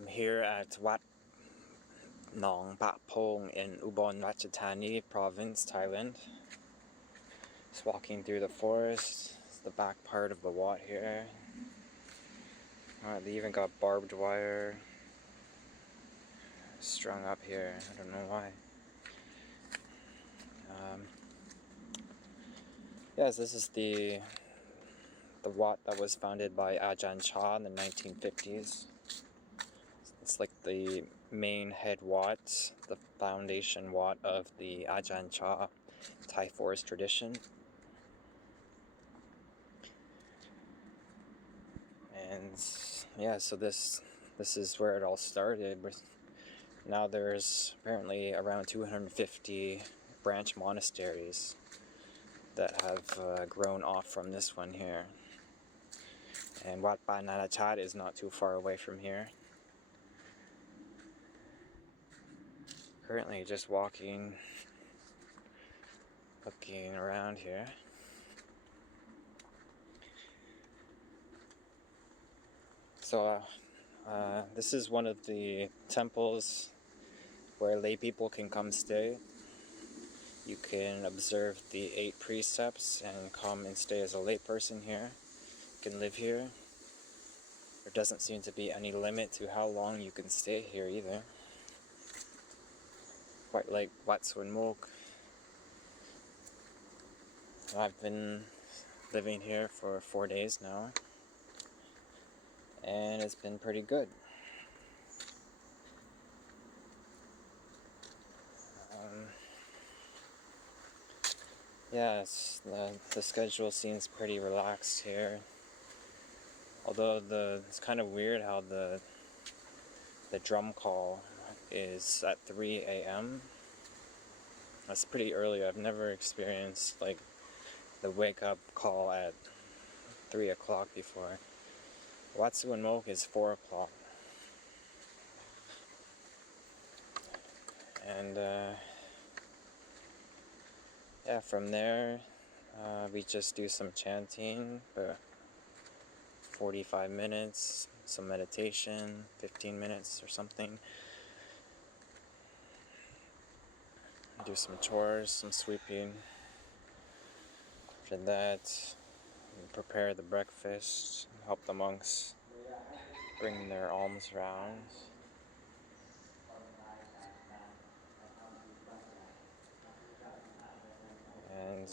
I'm here at Wat Nong Ba Pong in Ubon Ratchathani province, Thailand. Just walking through the forest. It's the back part of the Wat here. They even got barbed wire strung up here. I don't know why. Yes, this is the Wat that was founded by Ajahn Chah in the 1950s. It's like the main head Wat, the foundation Wat of the Ajahn Chah Thai forest tradition. And yeah, so this is where it all started. Now there's apparently around 250 branch monasteries that have grown off from this one here. And Wat Ba Nanachat is not too far away from here. Currently just walking, looking around here. So this is one of the temples where lay people can come stay. You can observe the 8 precepts and come and stay as a lay person here. You can live here. There doesn't seem to be any limit to how long you can stay here either. Quite like Wat Mok. I've been living here for 4 days now, and it's been pretty good. Yes, the schedule seems pretty relaxed here. Although it's kind of weird how the drum call is at 3 a.m. That's pretty early. I've never experienced like the wake up call at 3 o'clock before. Wat Mok is 4 o'clock. And yeah, from there we just do some chanting for 45 minutes, some meditation, 15 minutes or something. Do some chores, some sweeping. After that, we prepare the breakfast, help the monks bring their alms around. And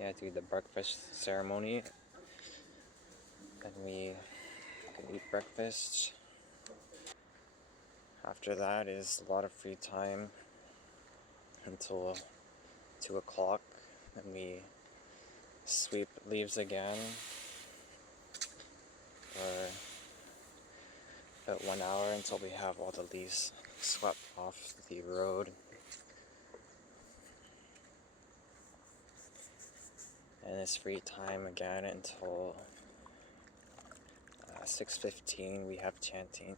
yeah, do the breakfast ceremony. Then we can eat breakfast. After that is a lot of free time until 2 o'clock. Then we sweep leaves again for about 1 hour until we have all the leaves swept off the road. And it's free time again until 6:15 we have chanting.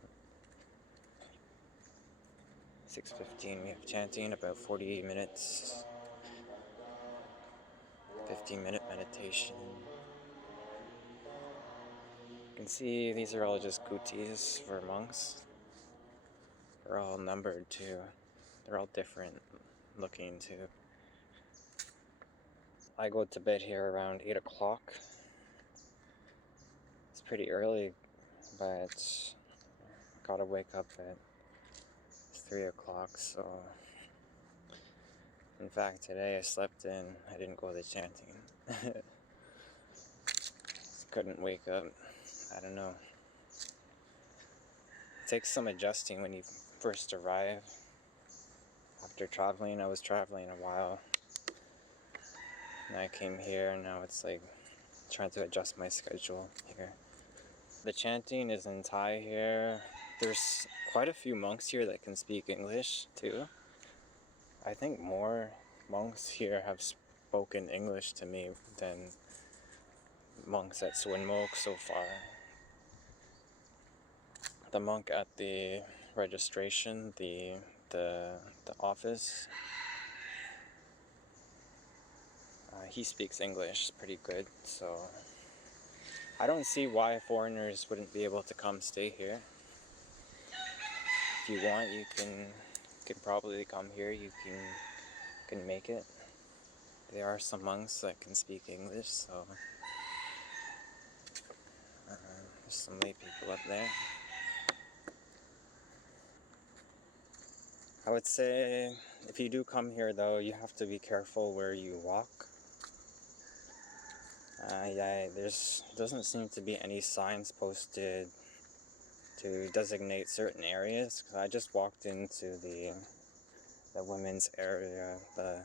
6:15 we have chanting, about 40 minutes, 15-minute meditation. You can see these are all just kutis for monks. They're all numbered too. They're all different looking too. I go to bed here around 8 o'clock. It's pretty early, but I gotta wake up at 3 o'clock, so in fact today I slept in. I didn't go to the chanting. Couldn't wake up. I don't know. It takes some adjusting when you first arrive. After traveling, I was traveling a while. And I came here, and now it's like trying to adjust my schedule here. The chanting is in Thai here. There's quite a few monks here that can speak English too. I think more monks here have spoken English to me than monks at Mok so far. The monk at the registration, the office, he speaks English pretty good, so I don't see why foreigners wouldn't be able to come stay here. if you want, you can probably come here. You can make it. There are some monks that can speak English, so there's some lay people up there. I would say if you do come here, though, you have to be careful where you walk. Yeah, doesn't seem to be any signs posted to designate certain areas. 'Cause I just walked into the women's area, the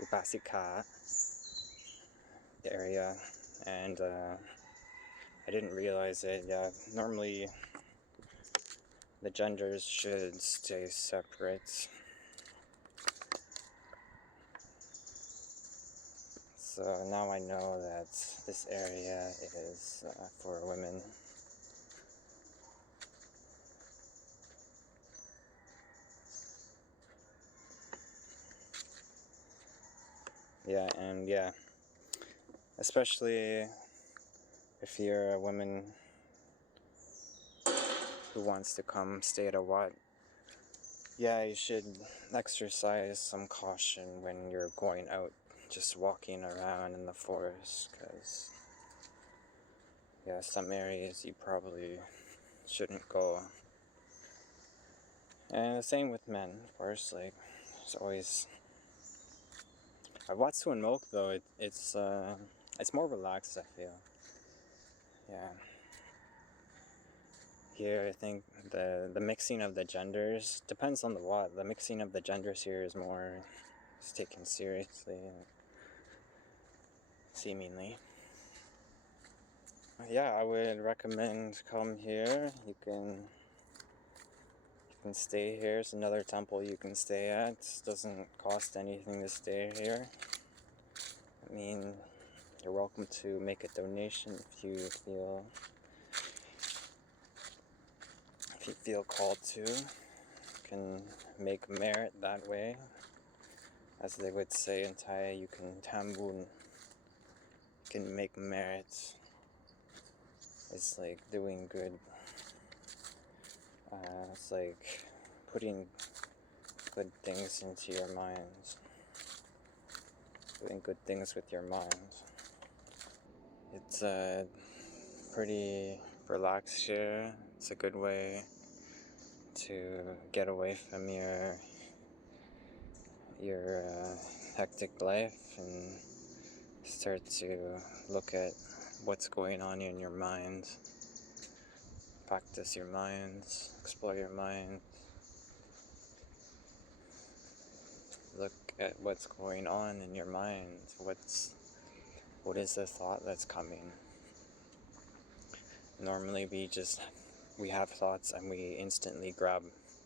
Upasika area, and I didn't realize it. Yeah, normally the genders should stay separate. So now I know that this area is for women. Yeah, and yeah, especially if you're a woman who wants to come stay at a Wat, yeah, you should exercise some caution when you're going out, just walking around in the forest, because, yeah, some areas you probably shouldn't go. And the same with men, of course, like, there's always... Wat Nong, though, it's more relaxed, I feel. Yeah. Here, I think the mixing of the genders depends on the Wat. The mixing of the genders here is more taken seriously, seemingly. Yeah, I would recommend come here. You can stay here. It's another temple you can stay at. It doesn't cost anything to stay here. I mean, you're welcome to make a donation if you feel called to. You can make merit that way. As they would say in Thai, you can tambun. You can make merit. It's like doing good. It's like putting good things into your mind. Doing good things with your mind. It's pretty relaxed here. It's a good way to get away from your hectic life and start to look at what's going on in your mind. Practice your mind, explore your mind. Look at what's going on in your mind. What is the thought that's coming? Normally we have thoughts and we instantly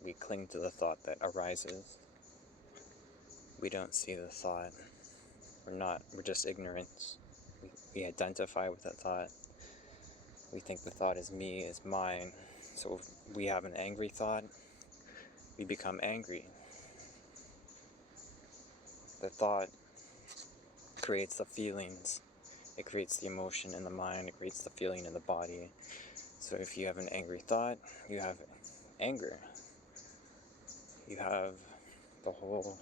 we cling to the thought that arises. We don't see the thought. We're just ignorant. We identify with that thought. We think the thought is me, is mine. So if we have an angry thought, we become angry. The thought creates the feelings. It creates the emotion in the mind. It creates the feeling in the body. So if you have an angry thought, you have anger. You have the whole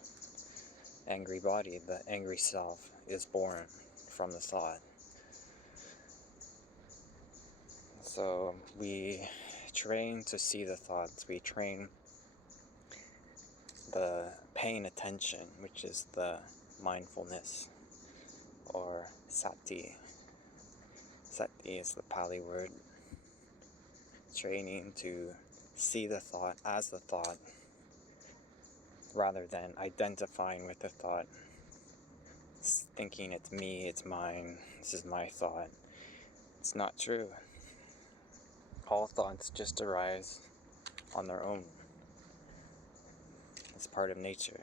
angry body. The angry self is born from the thought. So we train to see the thoughts. We train the paying attention, which is the mindfulness, or sati. Sati is the Pali word. Training to see the thought as the thought, rather than identifying with the thought, thinking it's me, it's mine, this is my thought. It's not true. All thoughts just arise on their own. It's part of nature.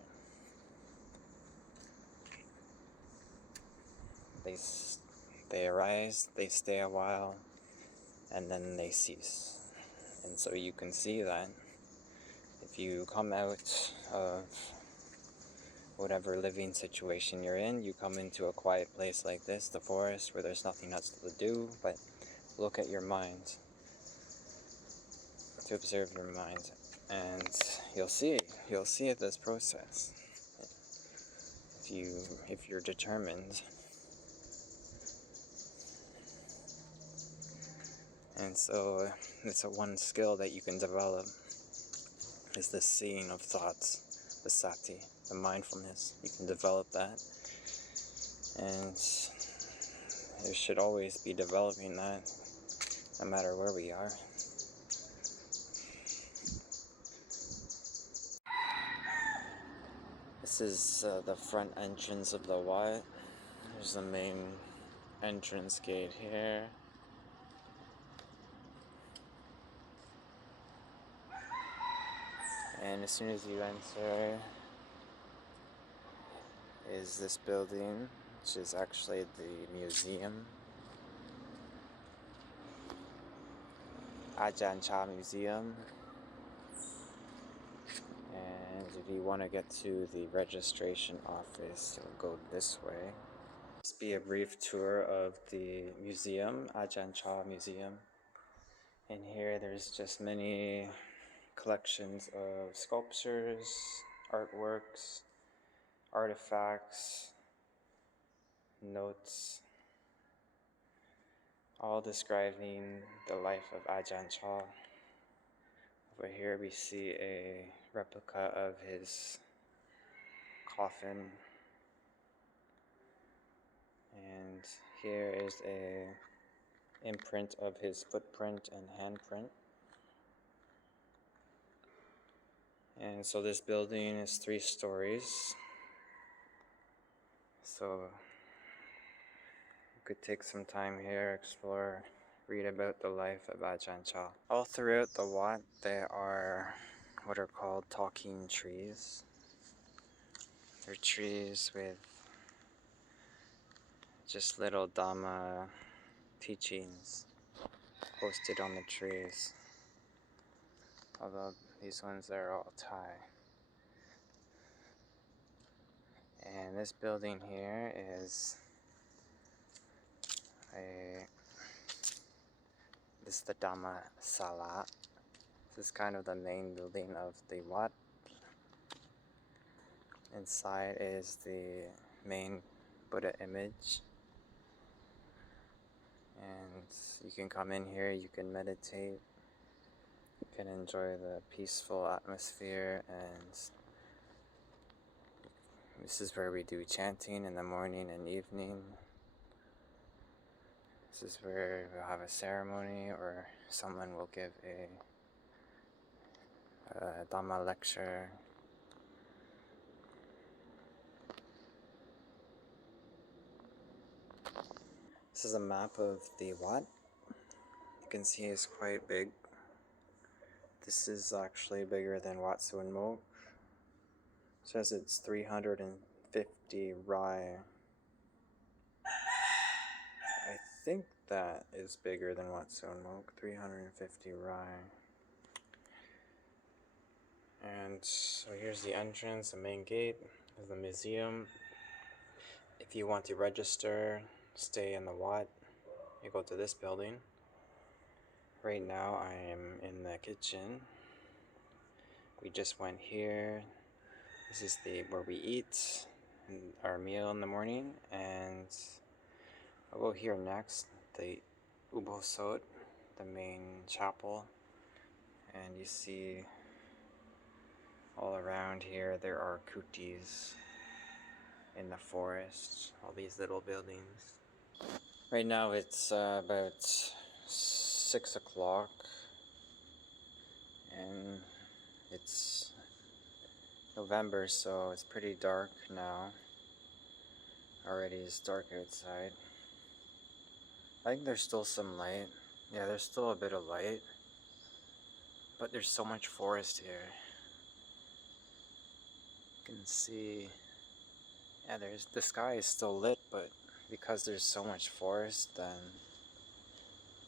They arise, they stay a while, and then they cease. And so you can see that if you come out of whatever living situation you're in, you come into a quiet place like this, the forest, where there's nothing else to do but look at your mind, to observe your mind. And you'll see this process if you're determined. And so it's a one skill that you can develop, is the seeing of thoughts, the sati, the mindfulness. You can develop that, and you should always be developing that, no matter where we are. This is the front entrance of the Wat. There's the main entrance gate here. And as soon as you enter is this building, which is actually the museum. Ajahn Chah Museum. And if you want to get to the registration office, you'll go this way. This will be a brief tour of the museum, Ajahn Chah Museum. And here there's just many collections of sculptures, artworks, artifacts, notes, all describing the life of Ajahn Chah. Over here we see a replica of his coffin, and here is a imprint of his footprint and handprint. And so this building is 3 stories, so you could take some time here, explore, read about the life of Ajahn Chah. All throughout the Wat there are what are called talking trees. They're trees with just little Dhamma teachings posted on the trees, although these ones are all Thai. And this building here is this is the Dhamma Sala. This is kind of the main building of the Wat. Inside is the main Buddha image. And you can come in here, you can meditate, you can enjoy the peaceful atmosphere, and this is where we do chanting in the morning and evening. This is where we'll have a ceremony, or someone will give a Dhamma lecture. This is a map of the Wat. You can see it's quite big. This is actually bigger than Wat Suan Mok. It says it's 350 rai. I think that is bigger than Wat Suan Mok, 350 rai. And so here's the entrance, the main gate of the museum. If you want to register, stay in the Wat, you go to this building. Right now I am in the kitchen. We just went here. This is where we eat our meal in the morning, and I'll go here next, the Ubosot, the main chapel. And you see all around here there are kutis in the forest, all these little buildings. Right now it's about 6 o'clock, and it's November, so it's pretty dark now. Already it's dark outside. I think there's still some light. Yeah, there's still a bit of light, but there's so much forest here. You can see, yeah, the sky is still lit, but because there's so much forest, then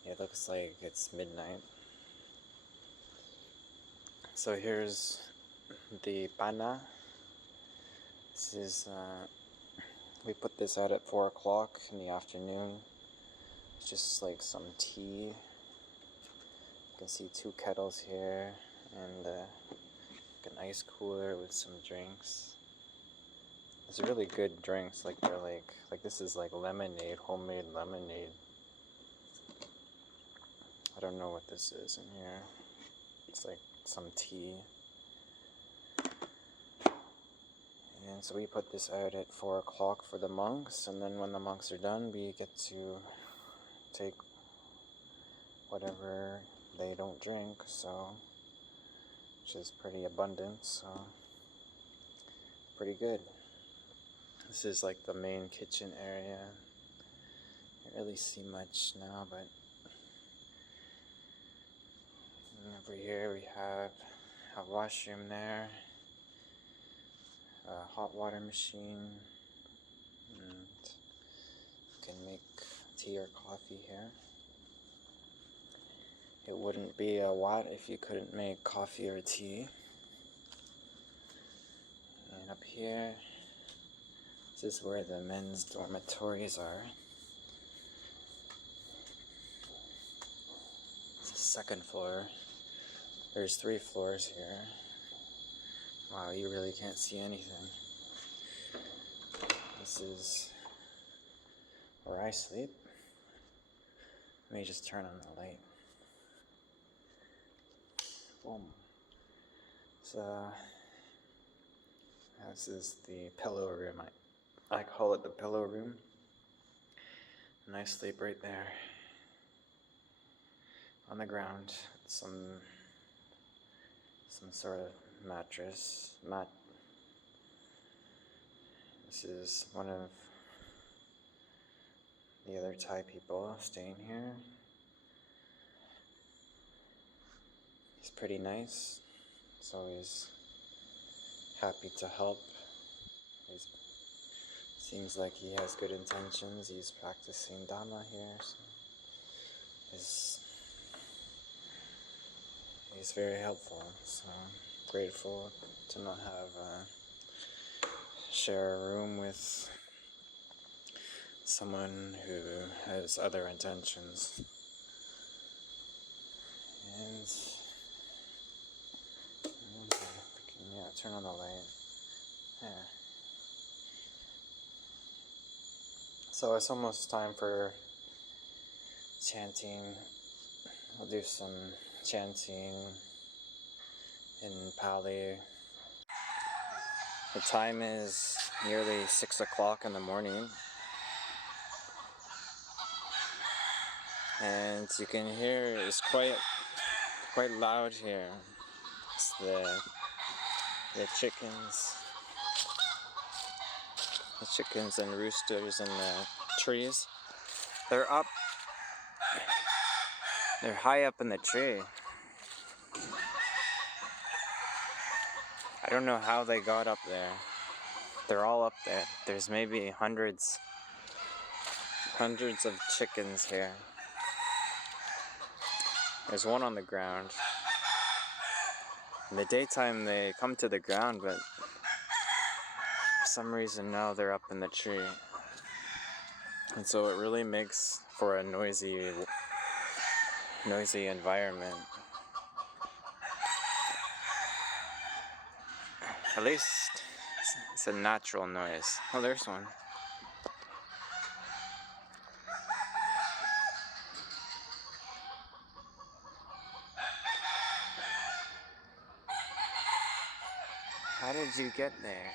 it looks like it's midnight. So here's the pana. This is, we put this out at 4 o'clock in the afternoon. It's just like some tea. You can see 2 kettles here, and like an ice cooler with some drinks. It's really good drinks. Like they're like this is like lemonade, homemade lemonade. I don't know what this is in here. It's like some tea. And so we put this out at 4 o'clock for the monks, and then when the monks are done, we get to take whatever they don't drink, so, which is pretty abundant, so pretty good. This is like the main kitchen area. Can't really see much now, but over here we have a washroom there, a hot water machine, and you can make tea or coffee here. It wouldn't be a Wat if you couldn't make coffee or tea. And up here, this is where the men's dormitories are. It's the second floor. There's 3 floors here. Wow, you really can't see anything. This is where I sleep. Let me just turn on the light. Boom. So, this is the pillow room. I call it the pillow room. And I sleep right there on the ground. Some sort of mattress. This is one of the other Thai people staying here. He's pretty nice. He's always happy to help. He seems like he has good intentions. He's practicing Dhamma here. So he's very helpful. So grateful to not have share a room with someone who has other intentions. And yeah, turn on the light. Yeah. So it's almost time for chanting. We'll do some chanting in Pali. The time is nearly 6 o'clock in the morning. And you can hear it's quite loud here. It's the chickens and roosters in the trees. They're high up in the tree. I don't know how they got up there. They're all up there. There's maybe hundreds of chickens here. There's one on the ground. In the daytime they come to the ground, but for some reason now they're up in the tree. And so it really makes for a noisy environment. At least it's a natural noise. Oh, there's one. How did you get there?